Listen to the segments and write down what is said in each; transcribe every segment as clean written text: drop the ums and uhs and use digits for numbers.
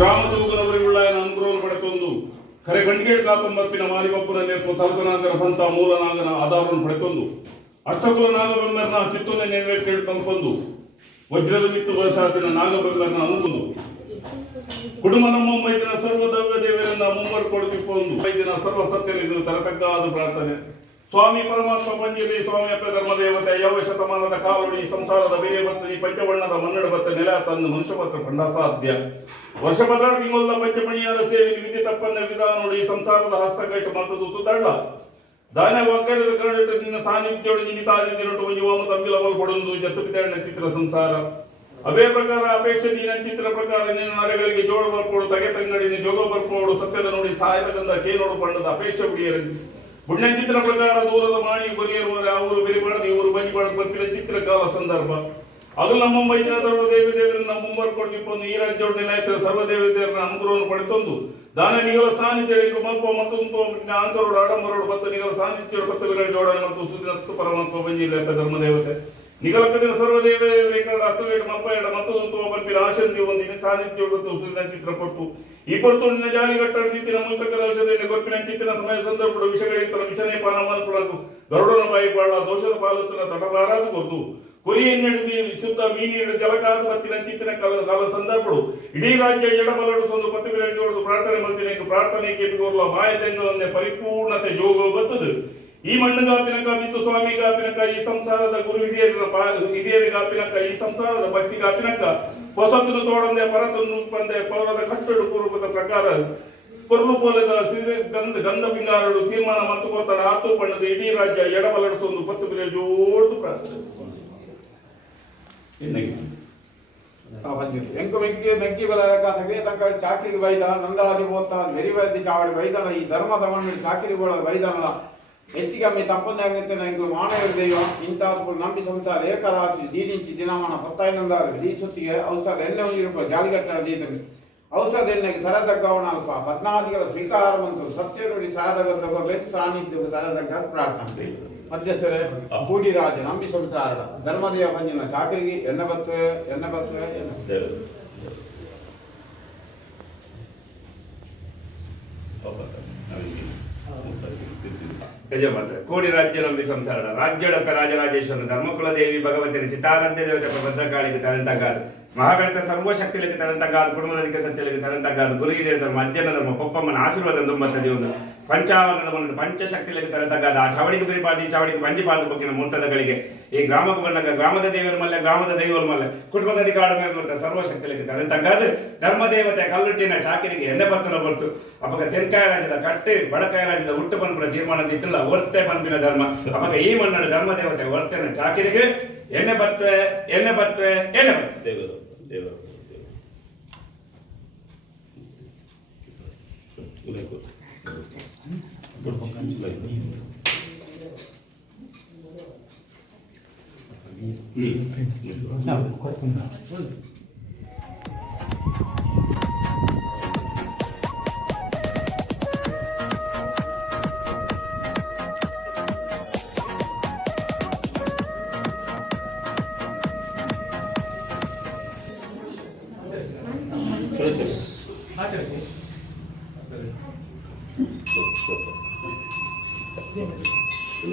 ಗ್ರಾಮದೂಗಲವರಿಗುಳ್ಳ ಅನುಗ್ರಹವನ್ನು ಪಡೆತೊಂದು ಕರೆ ಗಂಡಿಗೇಡ್ ಕಾತಂಬರ್ಪಿನ ಮಾರಿಬಪ್ಪುನಲ್ಲಿ ತರ್ಕನಾಗರ ಪಂಥ ಮೂಲನಾಗನ ಆಧಾರವನ್ನು ಪಡೆತೊಂದು ಅಷ್ಟಕುಲ ನಾಗಬೆಂಬರ್ನ ಚಿತ್ತೂನೆ ನೆರವೇರಿ ಕೇಳ್ಕೊಂಡ್ಕೊಂಡು ವಜ್ರದ ಮಿತ್ತು ಬಸಾಸಿನ ನಾಗಬೆಂಬರ್ನ ಅನುಕುಂದು ಕುಟುಂಬ ನಮ್ಮ ಮೈದಿನ ಸರ್ವ ದವ್ಯ ದೇವರನ್ನ ಮುಂಬರ್ ಕೊಡ್ತಿಪ್ಪೊಂದು ಮೈದಿನ ಸರ್ವ ಸತ್ಯಲಿದ್ದು ತರತಕ್ಕಾದ ಪ್ರಾರ್ಥನೆ. ಸ್ವಾಮಿ ಪರಮಾತ್ಮ ಪಂಜುರ್ಲಿ ಸ್ವಾಮಿ ಅಪ್ಪ ಧರ್ಮದೇವತೆ ಯಾವ ಶತಮಾನದ ಕಾಲೋಡಿ ಸಂಸಾರದ ಬೇರೆ ಬರ್ತದೆ ಪಂಚವಣ್ಣದ ಮನ್ನಡ ಬತ್ತ ನೆಲ ತಂದು ಮನುಷ್ಯ ಪತ್ರ ಖಂಡಸಾಧ್ಯ ವರ್ಷ 16 ತಿಂಗಳ ಪಂಚಮಣಿಯಾದ ಸೇವೆ ವಿಧಿ ತಪ್ಪನ್ನ ವಿಧಾನ ನೋಡಿ ಸಂಸಾರದ ಹಸ್ತಕಟ್ಟು ಮತ್ತದು ತುದಳ್ಳ ದಾನ ವಾಕ್ಯದ ಕರಡಿಟ್ಟು ನಿನ್ನ ಸಾನ್ನಿಧ್ಯೋಡು ನಿಮಿತಾದಿನೊಟ್ಟು ಒಂಜುವಾಮ ತಂಬಿಲವಲ್ ಕೊಡೊಂದು ಜತ್ತು ಪಿತಣ್ಣ ಚಿತ್ರ ಸಂಸಾರ ಅವೇ ಪ್ರಕಾರ ಅಪೇಕ್ಷೆ ದೀನ ಚಿತ್ರ ಪ್ರಕಾರ ನಿನ್ನ ನರೆಗಳಿಗೆ ಜೋಡು ಬರ್ಕೋಡು ತಗೆ ತಂಗಡಿನ ಜೋಗ ಬರ್ಕೋಡು ಸತ್ಯದ ನೋಡಿ ಸಾಯದ ಗಂಧ ಕೇನೋಡು ಪಂಡದ ಅಪೇಕ್ಷೆ ಬಿಡಿಯರು ಪುಣ್ಯ ಚಿತ್ರ ಪ್ರಕಾರ ದೂರದ ಮಾಣಿ ಗುರಿಯರುವರೆ ಅವರು ಬೆರಿಬಾರದು ಇವರು ಬಂಜಿಬಾರದು ಬರ್ಪಿನ ಚಿತ್ರಕಾಲ ಸಂದರ್ಭ ಅದು ನಮ್ಮ ಮೈದಿನ ಸರ್ವದೇವಿ ದೇವರನ್ನ ಮುಂಬರ್ಕೊಡ್ತಿಪ್ಪೊಂದು ಈ ರಾಜ್ಯೋಡ ನಿಲಯದ ಸರ್ವದೇವಿ ದೇವರನ್ನ ಅನುಗ್ರಹವನ್ನು ಪಡೆತೊಂದು ದಾನ ನಿಗಲ ಸಾನ್ನಿಧ್ಯ ಮಲ್ಪ ಮತ್ತು ಆಂಕರೋಡು ಆಡಂಬರೋಡು ಮತ್ತು ನಿಗಲ ಸಾನ್ನಿಧ್ಯ ಪತ್ತಗಳ ಜೋಡಣೆ ಮತ್ತು ಸುದಿನತ್ತು ಪರಮಾತ್ಮ ಬಂಜಿಲ್ಲ ಧರ್ಮದೇವತೆ ನಿಗಲಕ್ಕದಿನ ಸರ್ವದೇವ ಅಸ್ತವೇಟ ಮಲ್ಪ ಎಡ ಮತ್ತು ಬಂಪಿನ ಆಶಂದಿ ಒಂದಿನ ಸಾನ್ನಿಧ್ಯ ಮತ್ತು ಸುದಿನ ಚಿತ್ರ ಕೊಟ್ಟು ಈ ಪೊರ್ತು ನಿನ್ನ ಜಾಲಿಗಟ್ಟಡಿನ ಮೂಲಕರ ಔಷಧ ಗೊರ್ಪಿನ ಚಿತ್ತಿನ ಸಮಯ ಸಂದರ್ಭ ವಿಷಯಗಳಿರ್ತಾರೆ ವಿಷನೇ ಪಾನ ಮಲ್ಪಡದು ಗರುಡನ ಬಾಯಿ ಬಾಳ ದೋಷದ ಪಾಲುತ್ತನ ತಟಬಾರಾದು ಗೊತ್ತು ಕೊರಿಯನ್ನೆಡಿದು ಶುದ್ಧ ಮೀನಿಡು ಜಲಕಾದ ಬತ್ತಿನ ಚಿತ್ತಿನ ಕಾಲ ಸಂದರ್ಭಗಳು ಇಡೀ ರಾಜ್ಯ ಎಡಬಲಡು ಸೊಂದು ಪತ್ತುಗಳಿಗೆ ಹೊಡೆದು ಪ್ರಾರ್ಥನೆ ಮಲ್ತಿನ ಪ್ರಾರ್ಥನೆ ಕೇಳಿಕೊಳ್ಳುವ ಮಾಯದಂಗವನ್ನೇ ಪರಿಪೂರ್ಣತೆ ಜೋಗ ಬತ್ತದು ಈ ಮಣ್ಣುಗಾಪಿನಕ ಮಿತ್ತು ಸ್ವಾಮಿಗಾಪಿನಕ ಈ ಸಂಸಾರದ ಗುರು ಹಿರಿಯರಿಗಾಪಿನಕ ಈ ಸಂಸಾರದ ಭಕ್ತಿಗಾಪಿನಕ ಹೊಸತನ್ನು ತೋಡಂದೆ ಪರತನ್ನು ಪಂದೆ ಪೌರದ ಕಟ್ಟಡು ಪೂರ್ವದ ಪ್ರಕಾರ ಪೊರ್ಲು ಪೋಲದ ಗಂಧ ಪಿಂಗಾರಡು ತೀರ್ಮಾನ ಮತ್ತು ಕೊತ್ತಡ ಆತು ಪಣ್ಣದ ಇಡೀ ರಾಜ್ಯ ಎಡಬಲಡು ಸೊಂದು ಪತ್ತು ಜೋಡು ಪ್ರಾರ್ಥನೆ ಎಂಕು ಮೆಕ್ಕಿ ಬಲಕ ತಗೆ ತಕ್ಕ ಚಾಕಿರಿ ಬೈದ ನಂದಾದಿ ಓತ ಮೆರಿವೈದ್ಯ ಚಾವಡಿ ಬೈದನ ಈ ಧರ್ಮದ ಮಣ್ಣು ಚಾಕಿರಿಗಳ ಬೈದನಲ್ಲ ಹೆಚ್ಚಿಗಮ್ಮಿ ತಪ್ಪೊಂದಾಗುತ್ತೆ ನಂಗೆ ಮಾನವ ದೈವ ಇಂಥದ್ದು ನಂಬಿ ಸಂಸಾರ ಏಕರಾಶಿ ದೀನಿಂಚಿ ದಿನಮಾನ 15 ಈ ಸುತ್ತಿಗೆ ಔಷಧ ಎಣ್ಣೆ ಹೊಂದಿರುವ ಜಾಲಿಗಟ್ಟಡ ದೀತಗೆ ಔಷಧ ಎಣ್ಣೆಗೆ ತರದಗ್ಗವನ ಅಲ್ಪ 14ಗಳ ಸ್ವೀಕಾರವಂತು ಸತ್ಯ ನುಡಿ ಸಾಧಕರ ಲೆಕ್ಕ ಸಾನ್ನಿಧ್ಯ ತರದಗ್ಗ ಪ್ರಾರ್ಥನೆ ಮಧ್ಯಸ್ಥರೇ ಕೂಡಿರಾಜ ನಂಬಿ ಸಂಸಾರ ಧರ್ಮದೇವ ಪಂಜಿನ ಚಾಕರಿಗೆ ಎಣ್ಣೆ ಬತ್ತವೆ ಯಜಮಾನ್ರೆ ಕೋಡಿ ರಾಜ್ಯ ನಂಬಿ ಸಂಸಾರ ರಾಜ್ಯಡಪ್ಪ ರಾಜರಾಜೇಶ್ವರ ಧರ್ಮಕುಲದೇವಿ ಭಗವಂತನ ಚಿತ್ತಾರಾಧ್ಯ ದೇವತೆ ಭದ್ರಕಾಳಿಗೆ ತನಂತಗಾದು ಮಹಾಗಣಿತ ಸರ್ವಶಕ್ತಿಲಿಗೆ ತನಂತಗಾದು ಕುಟುಂಬದಕ್ಕೆ ಸತ್ಯಲಿಗೆ ತನಂತಗಾದು ಗುರು ಹಿರಿಯರ ಧರ್ಮ ಅಜ್ಜನ ಧರ್ಮ ಪಪ್ಪಮ್ಮನ ಆಶೀರ್ವಾದ ದುಂಬತ್ತದಿ ಒಂದು ಪಂಚಾವರಣದ ಒಂದು ಪಂಚಶಕ್ತಿಲಿಗೆ ತನಂತಗಾದ ಆ ಚಾವಡಿಗೆ ಬಿರಿಬಾರ್ದು ಈ ಚಾವಡಿಗೆ ಬಂಜಿಬಾರ್ದು ಬಗ್ಗಿನ ಮುಹೂರ್ತದಗಳಿಗೆ ಈ ಗ್ರಾಮಕ್ಕೆ ಬಂದಾಗ ಗ್ರಾಮದ ದೇವರ ಮಲ್ಲೆ ಗ್ರಾಮದ ದೈವರ ಮಲ್ಲೆ ಕುಟುಂಬದ ಅಧಿಕಾರ ಮೇಲೆ ಸರ್ವಶಕ್ತಿಲಿಗೆ ತನಂತಗಾದು ಧರ್ಮದೇವತೆ ಕಲ್ಲುಟ್ಟಿನ ಚಾಕಿರಿಗೆ ಎಣ್ಣೆ ಬರ್ತನ ಬರ್ತು ಅವಾಗ ತೆನ್ಕಾಯ ರಾಜ್ಯದ ಕಟ್ಟೆ ಬಡಕಾಯ ರಾಜ್ಯದ ಹುಟ್ಟು ಪನ್ಪುರ ತೀರ್ಮಾನದ ಇಟ್ಟಿಲ್ಲ ಹೊರ್ತೆ ಪನ್ಪಿನ ಧರ್ಮ ಅವಾಗ ಈ ಮಣ್ಣನ ಧರ್ಮದೇವತೆ ಹೊರ್ತೆನ ಚಾಕಿರಿಗೆ ಎಣ್ಣೆ ಬರ್ತವೆ ದೇವರು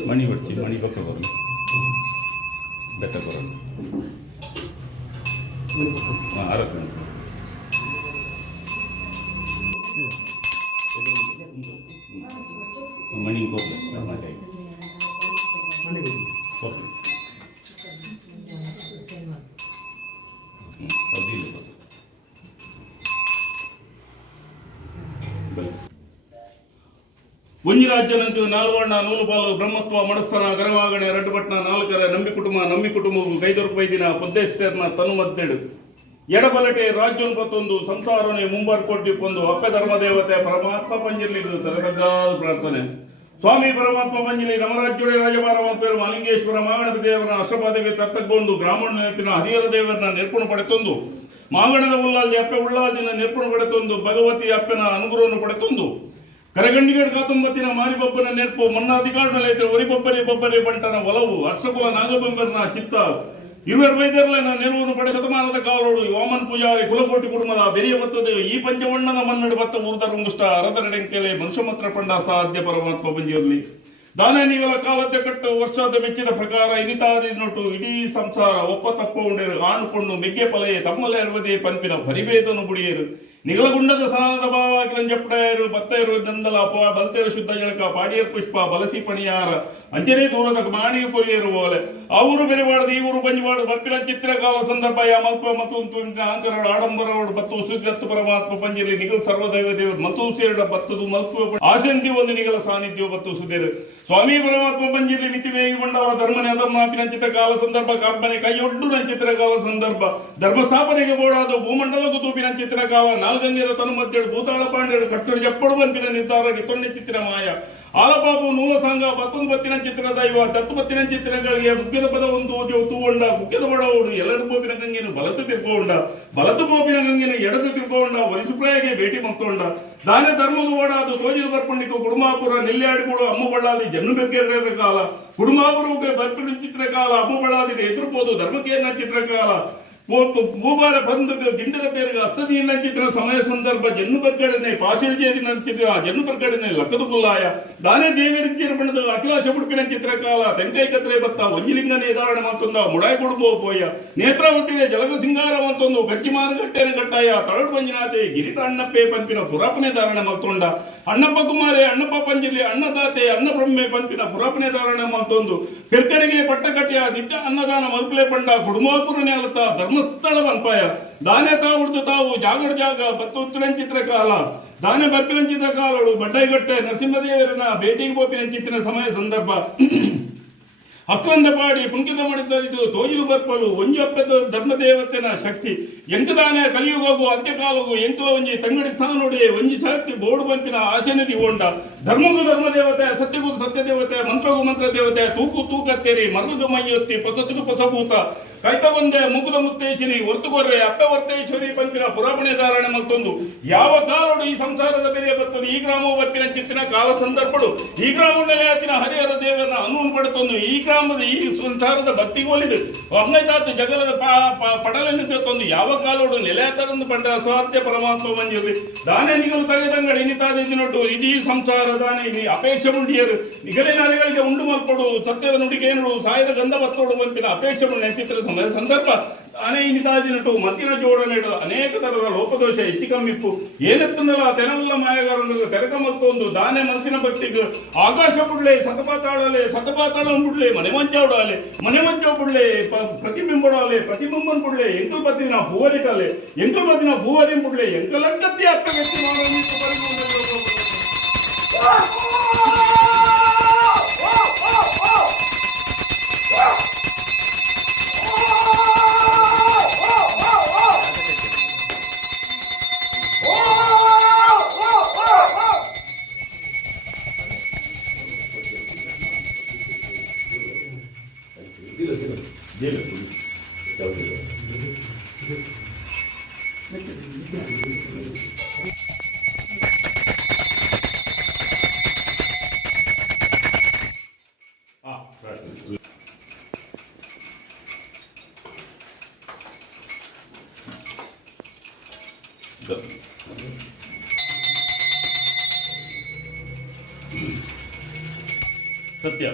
ಮಣಿ ಹೊಡ್ಚಿ ಮಣಿ ಪಕ್ಕ ಬರಲು ಬೆಟ್ಟ ಬರಲು ಆರೋಗ್ಯ ಮಣಿ ಹೋಗ್ಲಿ ಹೋಗ್ಲಿ ಒಂಜಿ ರಾಜ್ಯನಂತೂ ನಾಲ್ವಣ್ಣ ನೂಲುಪಾಲು ಬ್ರಹ್ಮತ್ವ ಮನಸ್ಸನ ಗರವಾಗಣೆ ರಡ್ಡುಪಟ್ನ ನಾಲ್ಕರ ನಂಬಿ ಕುಟುಂಬವು ಕೈದೊರಪೈದಿನ ಪೊದ್ದೇಷ್ಟರ್ನ ತನು ಮದ್ದೆಡು ಎಡಬಲಟೆ ರಾಜ್ಯೋನ್ಪತ್ತೊಂದು ಸಂಸಾರನೆ ಮುಂಬರ್ಕೊಟ್ಟಿಪ್ಪೊಂದು ಅಪ್ಪೆ ಧರ್ಮದೇವತೆ ಪರಮಾತ್ಮ ಪಂಜುರ್ಲಿದು ತರದಗ್ಗಾದ ಪ್ರಾರ್ಥನೆ. ಸ್ವಾಮಿ ಪರಮಾತ್ಮ ಪಂಜುರ್ಲಿ ನಮರಾಜ್ಯೋಡೆ ರಾಜಭಾರವಂತರು ಮಾಲಿಂಗೇಶ್ವರ ಮಾಗಣದ ದೇವರನ್ನ ಅಷ್ಟಪಾದಿಗೆ ತತ್ತಗೊಂಡು ಬ್ರಾಹ್ಮಣ ನೆನಪಿನ ಹರಿಹರ ದೇವರನ್ನ ನಿರ್ಪುಣ ಪಡೆತೊಂದು ಮಾಗಣದ ಉಲ್ಲಾದಿ ಅಪ್ಪೆ ಉಳ್ಳಾದಿನ ನಿರ್ಪುಣ ಪಡೆತೊಂದು ಭಗವತಿ ಅಪ್ಪನ ಅನುಗ್ರಹವನ್ನು ಪಡೆತೊಂದು ಕರಗಂಡಿಗೇಡ್ ಕಾತುಂಬತ್ತಿನ ಮಾರಿಬಬ್ಬನ ನೆರ್ಪು ಮನ್ನಾಧಿಕಾರದಲ್ಲಿ ಒರಿಬಬ್ಬರಿ ಬಂಟನ ಒಲವು ಅಷ್ಟಕುಲ ನಾಗಬೆಂಬರ್ನ ಚಿತ್ತ ಇರುವರು ವೈದ್ಯರನ್ನ ನೆರವನ್ನು ಪಡೆ ಶತಮಾನದ ಕಾಲೋಡು ವಾಮನ್ ಪೂಜಾರಿ ಕುಲಕೋಟಿ ಕುಟುಂಬದ ಬೆರಿಯ ಬತ್ತದೆ ಈ ಪಂಚವಣ್ಣನ ಮನ್ನಡು ಬತ್ತ ಊರ್ದರುಂಗುಷ್ಟ ಅರದರಡೆಂಕೆಲೆ ಮನುಷ್ಯ ಮಾತ್ರ ಪಂಡ ಸಾಧ್ಯ ಪರಮಾತ್ಮ ಬಂಜಿರಲಿ ದಾನ ನಿಗಲ ಕಾಲದ್ಯ ಕಟ್ಟು ವರ್ಷದ ಮೆಚ್ಚಿದ ಪ್ರಕಾರ ಇನಿತಾದಿ ನೋಟು ಇಡೀ ಸಂಸಾರ ಒಪ್ಪ ತಪ್ಪೊಂಡಿರು ಆಣುಕೊಂಡು ಮೆಗ್ಗೆ ಪಲೆಯೇ ತಮ್ಮಲ್ಲೇ ಅರ್ವದೇ ಪಂಪಿನ ಪರಿಭೇದನು ಬುಡಿಯರು ನಿಗಲಗುಂಡದ ಸ್ನಾನದ ಭಾವವಾಗಿ ಲಂಜಪಡೆಯರು ಬತ್ತೇರು ನಂದಲ ಬಲ್ತೇರು ಶುದ್ಧ ಜಳಕ ಪಾಡಿಯರ್ ಪುಷ್ಪ ಬಲಸಿ ಪಣಿಯಾರ ಅಂಜನೇ ದೂರದ ಮಾಣಿಯು ಕೊರಿಯರು ಓಲೆ ಅವರು ಬೆರೆವಾಡದು ಇವರು ಬಂಜವಾಡು ಬಪ್ಪಿನ ಚಿತ್ರಕಾಲ ಸಂದರ್ಭ ಯಾ ಮಲ್ಪ ಮತ್ತು ಆಂಕರಡು ಆಡಂಬರಡು ಬತ್ತು ಸುತ್ತತ್ತು ಪರಮಾತ್ಮ ಪಂಜರಿ ನಿಗಲ್ ಸರ್ವದೈವ ದೇವರು ಮತ್ತು ಸೇಡ ಬತ್ತದು ಮಲ್ಪು ಆಶಂತಿ ಒಂದು ನಿಗಲ ಸಾನ್ನಿಧ್ಯ ಬತ್ತು ಸುದೇರು ಸ್ವಾಮಿ ಪರಮಾತ್ಮ ಪಂಜರಿ ಮಿತಿ ವೇಗಿಕೊಂಡವರ ಧರ್ಮನೆ ಅದಮ್ಮಾಪಿನ ಚಿತ್ರಕಾಲ ಸಂದರ್ಭ ಕಾರ್ಬನೆ ಕೈಯೊಡ್ಡು ಚಿತ್ರಕಾಲ ಸಂದರ್ಭ ಧರ್ಮ ಸ್ಥಾಪನೆಗೆ ಬೋಡಾದ ಭೂಮಂಡಲಕ್ಕೂ ತೂಪಿನ ಚಿತ್ರಕಾಲ ನಾಲ್ಗಂಗ್ಯದ ತನು ಮಧ್ಯೆಡು ಭೂತಾಳ ಪಾಂಡ್ಯಡು ಕಟ್ಟಡು ಜಪ್ಪಡು ಬಂಪಿನ ನಿರ್ಧಾರಕ್ಕೆ ತೊನ್ನೆ ಚಿತ್ರ ಮಾಯ ಆಲಪಾಪು ನೂಲ ಸಂಘ ಬತ್ತೊಂದು ಬತ್ತಿನ ಚಿತ್ರ ದೈವ ತತ್ತು ಬತ್ತಿನ ಚಿತ್ರಗಳಿಗೆ ಮುಖ್ಯದ ಪದ ಒಂದು ತೂಗೊಂಡ ಮುಖ್ಯದ ಬಡವಡು ಎಲ್ಲರೂ ಬೋಪಿನ ಗಂಗೆನು ಬಲತು ತಿರ್ಕೊಂಡ ಬಲತು ಬೋಪಿನ ಗಂಗೆನು ಎಡದು ತಿರ್ಕೊಂಡ ವರಿಸುಪ್ರಾಯಗೆ ಭೇಟಿ ಮತ್ತೊಂಡ ದಾನ ಧರ್ಮದ ಓಡಾದು ತೋಜಿಲು ಬರ್ಪಂಡಿಕು ಕುಡುಮಾಪುರ ನೆಲ್ಲಾಡಿಗಳು ಅಮ್ಮ ಬಳ್ಳಾದಿ ಜನ್ನು ಬೆಕ್ಕೇರ ಕಾಲ ಕುಡುಮಾಪುರಕ್ಕೆ ಬರ್ಪಿನ ಚಿತ್ರಕಾಲ ಅಮ್ಮ ಬಳ್ಳಾದಿಗೆ ಎದುರುಬೋದು ಧರ್ಮಕೇನ ಚಿತ್ರಕಾಲ ಭೂಭಾರ ಬಂದು ಗಿಂಡದ ಪೇರಿಗೆ ಅಸ್ತದಿ ನಂಚಿತ್ರ ಸಮಯ ಸಂದರ್ಭ ಜನ್ನು ಬರ್ಗಡನೆ ಪಾಷಿಡಿಜೇದಿ ನಂಚಿತ್ರ ಜನ್ನು ಬರ್ಗಡನೆ ಲಕ್ಕದ ಕುಲ್ಲಾಯ ದಾನೆ ದೇವರಿಚ್ಚಿರ ಬಣ್ಣದ ಅಖಿಲಾಶ ಬುಡ್ಪಿನ ಚಿತ್ರಕಾಲ ತೆಂಕೈ ಕತ್ರೆ ಬತ್ತ ಒಂಜಿಲಿಂಗ ನೇದಾರಣ ಮತ್ತೊಂದು ಮುಡಾಯಿ ಕೊಡುಬೋ ಪೋಯ ನೇತ್ರಾವತಿಗೆ ಜಲಗ ಸಿಂಗಾರ ಮತ್ತೊಂದು ಗಚ್ಚಿ ಮಾರುಗಟ್ಟೆನ ಗಟ್ಟಾಯ ತಳಡು ಪಂಜನಾತೆ ಗಿರಿತ ಅಣ್ಣಪ್ಪೆ ಪಂಪಿನ ಪುರಾಪನೆ ಧಾರಣ ಮತ್ತೊಂಡ ಅಣ್ಣಪ್ಪ ಕುಮಾರೆ ಅಣ್ಣಪ್ಪ ಪಂಜಿಲಿ ಅನ್ನದಾತೆ ಅನ್ನ ಬ್ರಹ್ಮೆ ಪಂಪಿನ ಪುರಾಪನೆ ಧಾರಣ ಮತ್ತೊಂದು ಕಿರ್ಕಡಿಗೆ ಪಟ್ಟಕಟ್ಟಿಯ ದಿಟ್ಟ ಅನ್ನದಾನ ಮಲ್ಪಲೆ ಪಂಡ ಕುಡುಮಾಪುರನೆ ಅಲತ ಧರ್ಮಸ್ಥಳ ಅನ್ಪಾಯ ದಾನೆ ತಾವು ತಾವು ಜಾಗಡ ಜಾಗ ಬತ್ತು ಉತ್ತರನ ಚಿತ್ರಕಾಲ ದಾನೆ ಬರ್ಪಿನ ಚಿತ್ರಕಾಲಗಳು ಬಡ್ಡೈಗಟ್ಟೆ ನರಸಿಂಹದೇವರನ ಭೇಟಿಗೆ ಬೋಪಿನ ಚಿತ್ರ ಸಮಯ ಸಂದರ್ಭ ಅಕ್ಕಂದ ಪಾಡಿ ಪುಂಕಿತ ಮಾಡಿದ್ದು ತೋಜಿಲು ಬರ್ಪಲು ಒಂಜಪ್ಪದ ಧರ್ಮದೇವತೆನ ಶಕ್ತಿ ಎಂಕದಾನೆ ಕಲಿಯುಗೋಗು ಅಂತ್ಯಕಾಲಗು ಎಂಕಲ ಒಂಜಿ ತಂಗಡಿ ಸ್ಥಾನ ನೋಡಿ ಒಂಜಿ ಶಕ್ತಿ ಬೋಡು ಬಂಪಿನ ಆಚನೆದಿ ಓಂಡ ಧರ್ಮಗೂ ಧರ್ಮದೇವತೆ ಸತ್ಯಗೂ ಸತ್ಯದೇವತೆ ಮಂತ್ರಗೂ ಮಂತ್ರ ದೇವತೆ ತೂಕು ತೂಕತ್ತೇರಿ ಮರುದು ಮೈಯೊತ್ತಿ ಪೊಸತಿಗೂ ಪೊಸಭೂತ ಕೈತಗೊಂದೆ ಮುಗುದ ಮುತ್ತೇಶಿನಿ ಹೊರ್ತುಗೊರ್ರೆ ಅಪ್ಪ ವರ್ತೇಶ್ವರಿ ಪಂಪಿನ ಪುರಾಪಣೆ ಧಾರಣೆ ಮತ್ತೊಂದು ಯಾವ ಕಾಲೋಡು ಈ ಸಂಸಾರದ ಬೆಲೆ ಬರ್ತದೆ ಈ ಗ್ರಾಮವು ಬರ್ಪಿನ ಚಿತ್ತಿನ ಕಾಲ ಸಂದರ್ಭಡು ಈ ಗ್ರಾಮದಲ್ಲಿ ಆತಿನ ಹರಿಹರ ದೇವರನ್ನ ಅನುವು ಪಡೆತೊಂದು ಈ ಗ್ರಾಮದ ಈ ಸಂಸಾರದ ಭಕ್ತಿಗೋಲಿದು ಅಂಗೈತಾತ ಜಗಲದ ಪಡಲನ್ನು ತಂದು ಯಾವ ಕಾಲೋಡು ನೆಲೆತರಂದು ಪಂಡ ಅಸಾಧ್ಯ ಪರಮಾತ್ಮ ಮಂಜಿರಲಿ ದಾನೆ ನಿಗಲು ತಗೆದಂಗಡಿ ಇನಿತಾದ ನೋಟು ಇಡೀ ಸಂಸಾರ ದಾನೆ ಅಪೇಕ್ಷೆ ಮುಂಡಿಯರು ನಿಗಲಿನ ಅಲೆಗಳಿಗೆ ಉಂಡು ಮಲ್ಪಡು ಸತ್ಯದ ನುಡಿಗೇನು ಸಾಯದ ಗಂಧ ಬತ್ತೋಡು ಮಲ್ಪಿನ ಅಪೇಕ್ಷೆ ಚಿತ್ರ ಸಂದರ್ಭ ದಾನೆ ಇನಿತಾದಿ ನಟು ಮತ್ತಿನ ಜೋಡಣೆ ಅನೇಕ ತರದ ಲೋಪದೋಷ ಹೆಚ್ಚಿಕಮ್ಮಿಪ್ಪು ಏನತ್ತನ್ನಲ್ಲ ತೆನವಲ್ಲ ಮಾಯಗಾರ ತೆರಕ ಮತ್ತೊಂದು ದಾನೆ ಮನಸ್ಸಿನ ಭಕ್ತಿಗೆ ಆಕಾಶ ಬುಡ್ಲೆ ಸತಪಾತಾಳ ಬುಡ್ಲೆ ಮನೆ ಮಂಚ ಬುಡ್ಲೆ ಪ್ರತಿಬಿಂಬಡಾಲೆ ಪ್ರತಿಬಿಂಬನ್ ಬುಡ್ಲೆ ಎಂಕಲ್ ಬತ್ತಿನ ಭೂವರಿಟಾಲೆ ಎಂಕಲ್ ಬತ್ತಿನ ಭೂವರಿ ಬುಡ್ಲೆ ಎಂಕಲಂಗತ್ತಿ ಅಕ್ಕ ವ್ಯಕ್ತಿ ಸತ್ಯ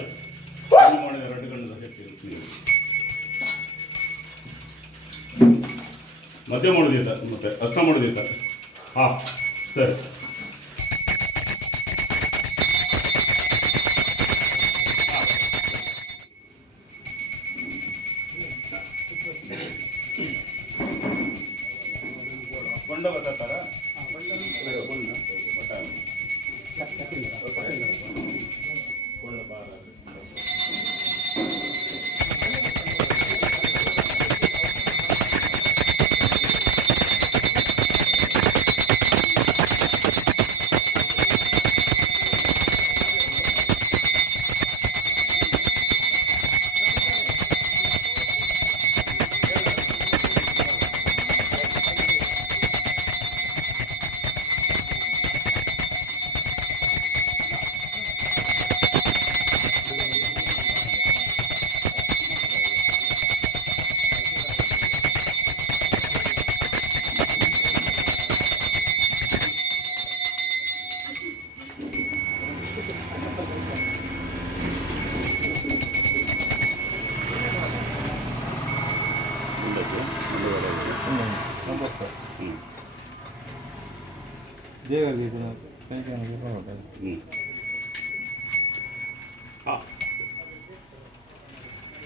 ಮಾಡಿದ 2 ಗಂಟೆ ಶಕ್ತಿ ಮಧ್ಯ ಮಾಡೋದಿಲ್ಲ ಮತ್ತೆ ಅರ್ಥ ಮಾಡೋದಿಲ್ಲ. ಸರಿ ಕೊಂಡ ಬರ್ತಾರ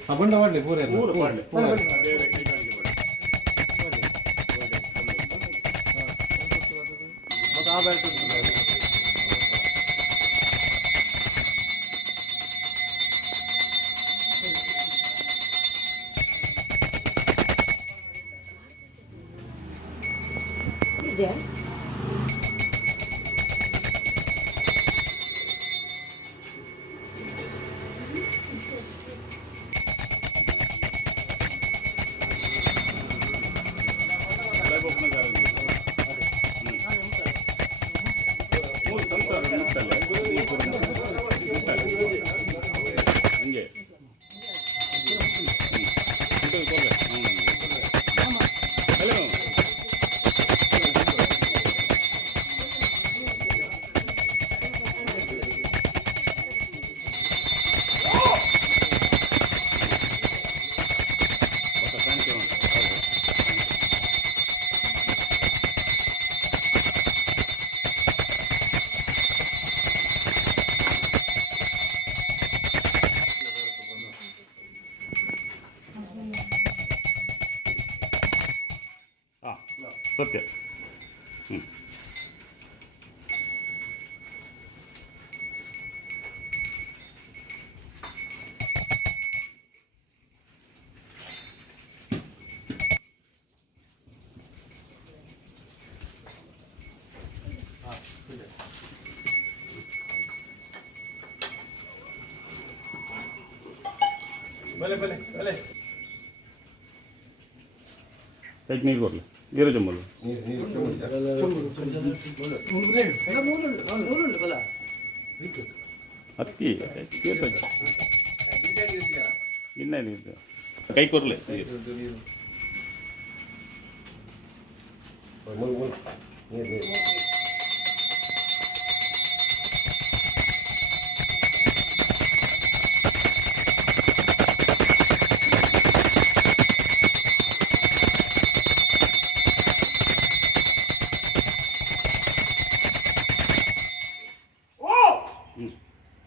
ಹಾಂ ಬಂಡ ಮಾಡಲಿ ಪೂರ ಪೂರ ಮಾಡಲಿ ಸತ್ಯ ಬಲೆ ಬಲೆ ಬಲೆ ಕೈಗೆ ನೀರು ಬರಲಿ ನೀರು ಜಮ್ಮಲು ಅಕ್ಕಿ ಇನ್ನೇನಿದೆ ಕೈ ಕೊರಲೆ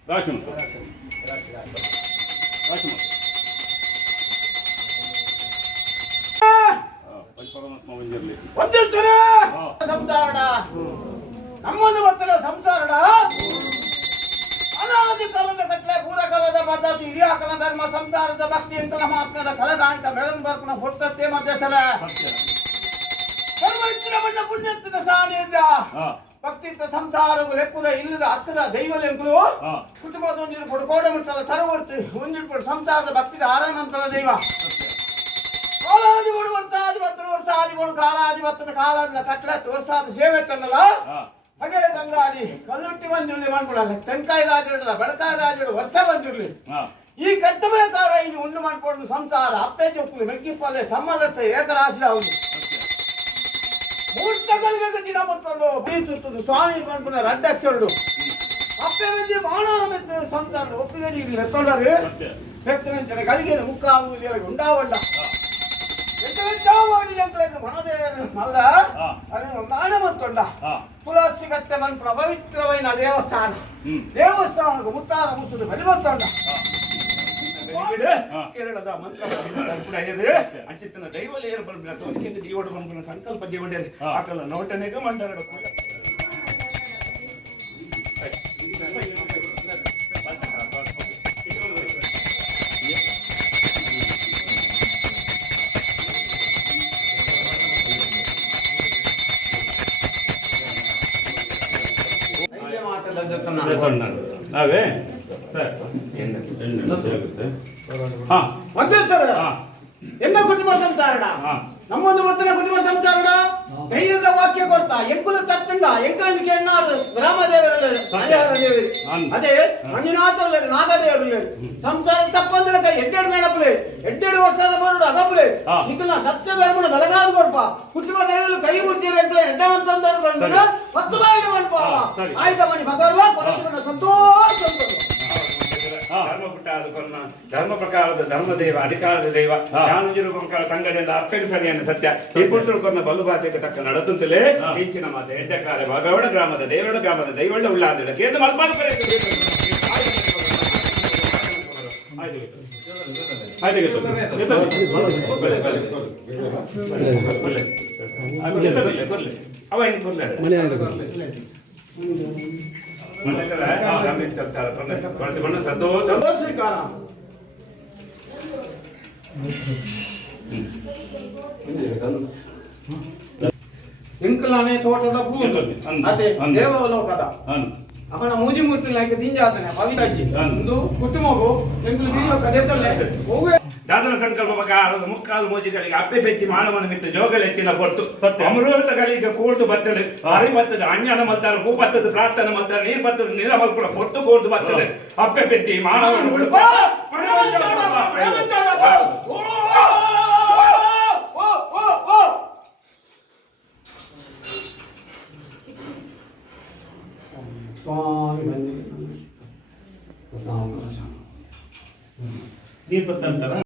ರಾಶಿ ಪರಮಾತ್ಮ ಬಂದಿರಲಿ ಸಂಸಾರಡ ನಮ್ಮೊಂದು ಭಕ್ತರ ಸಂಸಾರಡ ಅನಾದಿ ಕಾಲದ ಕಟ್ಲೆ ಪೂರಕಾಲದ ಪದ್ಧತಿ ಹಿರಿಯ ಕಾಲ ಧರ್ಮ ಸಂಸಾರದ ಭಕ್ತಿ ಎಂಕಲ ಮಾತ್ಮದ ಕಲದಾಂತ ಬೆಳನ್ ಬರ್ಪಣ ಹೊಟ್ಟೆ ಮಧ್ಯಸ್ಥರ ಸರ್ವ ಹೆಚ್ಚಿನ ಬಣ್ಣ ಪುಣ್ಯತ್ವದ ಸಾಣಿಯಿಂದ ಭಕ್ತಿತ್ವ ಸಂಸಾರಗಳು ಲೆಕ್ಕದ ಇಲ್ಲದ ಹತ್ತದ ದೈವಲೆಂಕಲು ಕುಟುಂಬದೊಂದಿನ ಕೊಡುಕೋಡೆ ಮುಟ್ಟಲ ತರವರ್ತು ಒಂದಿಟ್ಟು ಸಂಸಾರದ ಭಕ್ತಿದ ಆರಾಮಂತಲ ದೈವ ಕಾಲಾದಿ ಮೂರು ವರ್ಷ ಆದಿ 10 ವರ್ಷ ಆದಿ ಮೂರು ಕಾಲಾದಿ 10 ಕಾಲಾದಿ ಕಟ್ಲೆ ವರ್ಷ ಆದ ಸೇವೆ ತನ್ನಲ್ಲ ಹಾಗೆ ತಂಗಾಡಿ ಕಲ್ಲುಟ್ಟಿ ಬಂದಿರಲಿ ಮಾಡ್ಕೊಡಲ್ಲ ತೆಂಕಾಯಿ ರಾಜರು ಬಡಕಾಯಿ ರಾಜರು ವರ್ಷ ಬಂದಿರಲಿ ಈ ಕಟ್ಟ ಬೆಳಕಾರ ಇಲ್ಲಿ ಉಂಡು ಮಾಡ್ಕೊಂಡು ಸಂಸಾರ ಅಪ್ಪೆ ಜೊಕ್ಕಲು ಮೆಕ್ಕಿಪ್ಪಲ್ಲೆ ಸಮ್ಮಲತ್ತ ಏಕರಾಶಿ ಹೌದು ಮೂರ್ತಗಳಿಗೆ ದಿನ ಮತ್ತೊಂದು ಬೀತುತ್ತದೆ ಸ್ವಾಮಿ ಮಾಡ್ಕೊಂಡ ಅಧ್ಯಕ್ಷರು ಅಪ್ಪೆ ಮಂದಿ ಮಾನವಮೆತ್ತು ಸಂಸಾರ ಒಪ್ಪಿಗೆ ಇಲ್ಲಿ ಎತ್ತೊಳ್ಳರು ಎತ್ತನ ಕಲಿಗೆ ಮುಖ ಆಗುವುದು ಉಂಡಾವಣ್ಣ ಮಾನವಂತೊಂಡ ತುಳಸಿ ಕಟ್ಟೆ ಮನ್ಪುರ ಪವಿತ್ರವೈನ ದೇವಸ್ಥಾನ ದೇವಸ್ಥಾನಕ್ಕೆ ಮುತ್ತಾರ ಮುಸುದು ಬಲಿಮತ್ತೊಂಡ ಕೇರಳದ ಮಂತ್ರ ಅಂಚಿತ್ತನ ದೈವಲೇಯರು ಬಂದ್ಬಿಡ ಜೀವಡ ಬಂದ್ಬಿಡ ಸಂಕಲ್ಪ ಜೀವನ ಆಕಲ್ಲ ನೋಟನೆಗ ಮಂಡಳ ನಾವೇ ಸರ್ ಎನ್ನ ಕುಟುಂಬ ಸಂಸಾರಡ ನಮ್ಮೊಂದು ಮೊತ್ತನ ಕುಟುಂಬ ಸಂಸಾರಡ ಧೈರ್ಯದ ವಾಕ್ಯ ಕೊಡ್ತಾ ಎಂಕುಲ ತತ್ತಂಗ ಎಂಕಲಿಗೆ ಎನ್ನಾರು ಗ್ರಾಮ ದೇವರಲ್ಲಿ ಅದೇ ಮಂಜುನಾಥರಲ್ಲಿ ನಾಗದೇವರಲ್ಲಿ ಸಂಸಾರ ತಪ್ಪಂದ್ರೆ ಎಡ್ಡೆಡು ನೆನಪುಲೆ 2 ವರ್ಷದ ಬರೋಡು ಅದಪ್ಪಲೆ ನಿಖಿಲ ಸತ್ಯ ಧರ್ಮನ ಬಲಗಾಲ ಕೊಡ್ಪ ಕುಟುಂಬ ದೇವರಲ್ಲಿ ಕೈ ಮುಟ್ಟಿರ ಅಂತ ಎಡ್ಡವಂತಂದರು ಬಂದ್ರೆ 10 ಬಾಯಿಗೆ ಮಾಡ್ಪ ಆಯ್ತ ಮಣಿ ಭಗವಲ್ವ ಕೊರಚಿನ ಸಂತೋಷ ಧರ್ಮಪುಟ್ಟ ಅದಕ್ಕೊಂದು ಧರ್ಮ ಪ್ರಕಾರದ ಧರ್ಮದೇವ ಅಧಿಕಾರದ ದೈವ ಯಾನುಜಿರು ಕೊಂಕಳ ತಂಗಡಿಯಿಂದ ಅಪ್ಪೆಗೆ ಸರಿಯನ್ನು ಸತ್ಯ ಈ ಪುತ್ರಕೊಂಡ ಬಲು ಭಾಷೆಗೆ ತಕ್ಕ ನಡತುತ್ತಲೇ ಈಚಿನ ಮಾತೆ ಹೆಡ್ಡೆಕಾಲೆ ಭಗವಡ ಗ್ರಾಮದ ದೈವಳ್ಳ ಉಳ್ಳಾದಿಲ್ಲ ಕೇಂದ್ರ ಮಲ್ಪಾದ ಇಂಕಲನೆ ತೋಟದ ಭೂಮಿ ಅದೇ ದೇವಲೋಕದ ಅವನ ಮೂಜಿ ಮುಟ್ಟಿಲಾಕ ದಿಂಜಾತನೆ ಪವಿತ್ರಜ್ಜಿ ಒಂದು ಕುಟುಂಬವು ಎಂಕಲು ಹಿರಿಯ ಕದೆತಲೆ ಹೋಗೇ ದಾದನ ಸಂಕಲ್ಪ ಪ್ರಕಾರದ ಮುಕ್ಕಾಲು ಮೋಜಿಗಳಿಗೆ ಅಪ್ಪೆ ಬೆತ್ತಿ ಮಾನವನ ಮಿತ್ತು ಜೋಗಲೆತ್ತಿನ ಕೊಟ್ಟು ಅಮೃತಗಳಿಗೆ ಕೂರ್ದು ಬತ್ತಲೆ ಅರಿ ಬತ್ತದ ಅಂಜನ ಮಲ್ತಾರ ಹೂ ಬತ್ತದ ಪ್ರಾರ್ಥನೆ ಮಲ್ತಾರ ನೀರು ಬತ್ತದ ನೀರ ಮಲ್ಪುರ ಕೊಟ್ಟು ಕೂರ್ದು ಬತ್ತಲೆ ಅಪ್ಪೆ ಬೆತ್ತಿ ಮಾನವನ ಸ್ವಾಮಿ ನೀರು ಬತ್ತಂತಾರ